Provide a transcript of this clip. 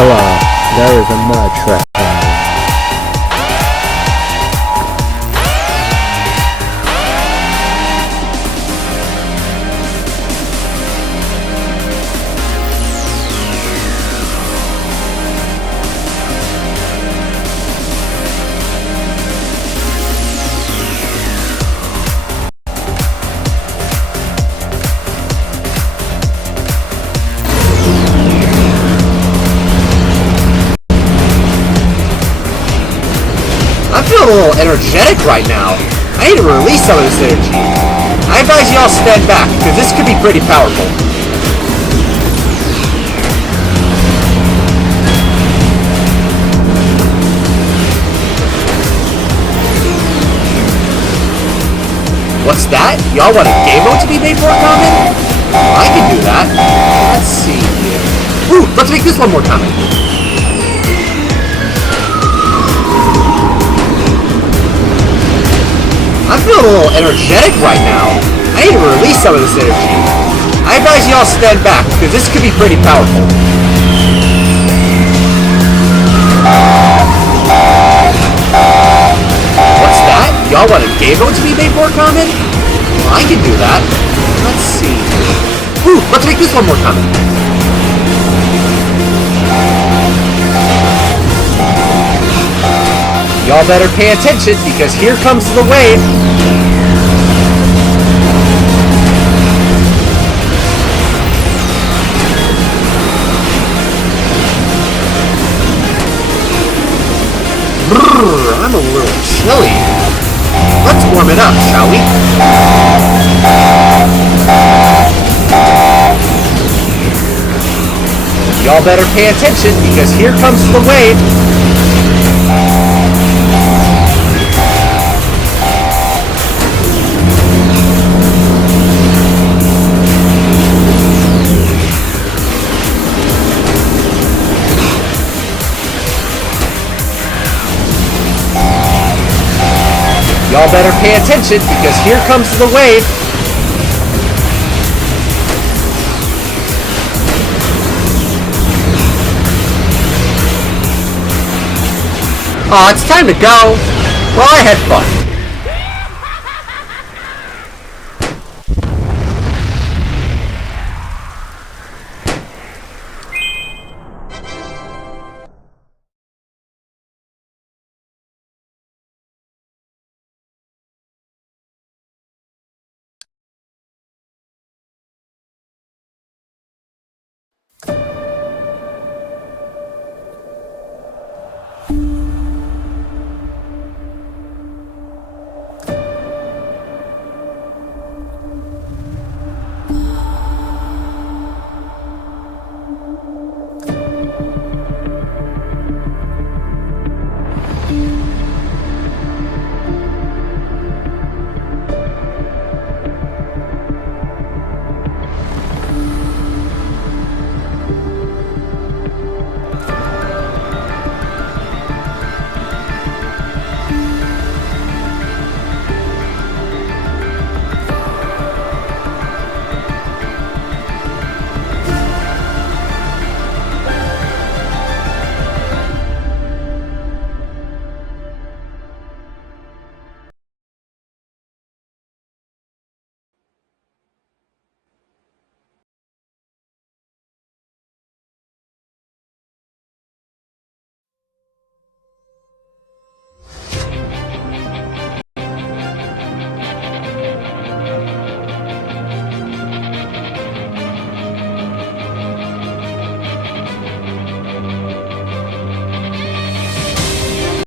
Hello, there is a mud trap. I'm feeling a little energetic right now. I need to release some of this energy. I advise you all stand back, because this could be pretty powerful. What's that? Y'all want a game mode to be made for a comment? I can do that. Let's see here. Ooh, let's make this one more comment. I'm feeling a little energetic right now. I need to release some of this energy. I advise you all stand back, because this could be pretty powerful. What's that? Y'all want a game mode to be made for a comment? I can do that. Let's see. Ooh, let's make this one more comment. Y'all better pay attention, because here comes the wave. Brrr, I'm a little chilly. Let's warm it up, shall we? Y'all better pay attention, because here comes the wave. Y'all better pay attention, because here comes the wave. Aw, it's time to go. Well, I had fun.